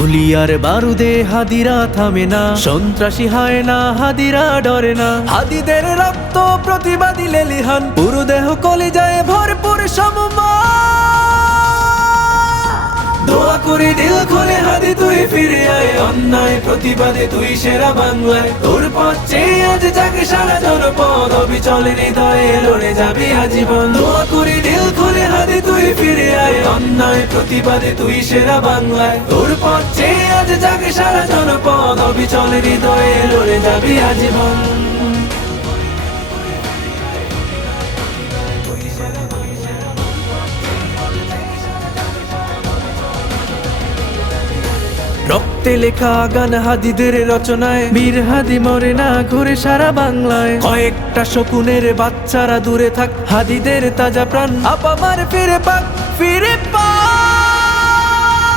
গুলি আর বারুদে হাদিরা থামে না, সন্ত্রাসী হয় না, হাদিরা ডরে না। হাদিদের রক্ত প্রতিবাদী লেলিহান, পুরো দেহ কলিজায় ভরপুর সম্মান। দোয়া করে দিল খুলে হাদি তুই ফিরে আয়, অন্যায় প্রতিবাদে তুই সেরা বাংলায়। তোর পথ চেয়ে আজ জাগে সারা জনপদ, অবিচল হৃদয়ে লড়ে যাবি আজীবন। দোয়া করে দিল খুলে হাদি তুই ফিরে আয়, অন্যায় প্রতিবাদে তুই সেরা বাংলায়। তোর পথ চেয়ে আজ জাগে সারা জনপদ, অবিচল হৃদয়ে লড়ে যাবি আজীবন। রক্তে লেখা গান হাদিদের রচনায়, বীর হাদি মরে না, ঘুরে সারা বাংলায়। কয়েকটা শকুনের বাচ্চারা দূরে থাক, হাদিদের তাজা প্রাণ আপামার ফিরে পাক, ফিরে পাক।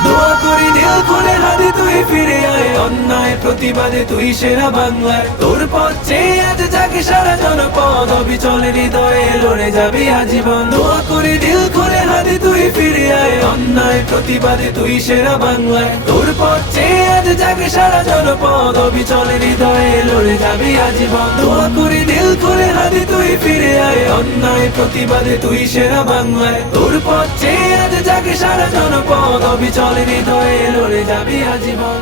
দোয়া করি দিল খুলে হাদি তুই ফিরে আয়, অন্যায় প্রতিবাদে তুই সেরা বাংলায়। তোর পথ চেয়ে আজ জাগে সারা জনপদ, অবিচল হৃদয়ে লড়ে যাবি আজীবন। দোয়া করি দিল খুলে হাদি তুই ফিরে আয়, অন্যায় প্রতিবাদে তুই সেরা বাংলায়। তোর পথ চেয়ে আজ জাগে সারা জনপদ, অবিচল হৃদয়ে লড়ে যাবি আজীবন। দোয়া করি দিল খুলে হাদি তুই ফিরে আয়, অন্যায় প্রতিবাদে তুই সেরা বাংলায়। তোর পথ চেয়ে আজ জাগে সারা জনপদ, অবিচল হৃদয়ে লড়ে যাবি আজীবন।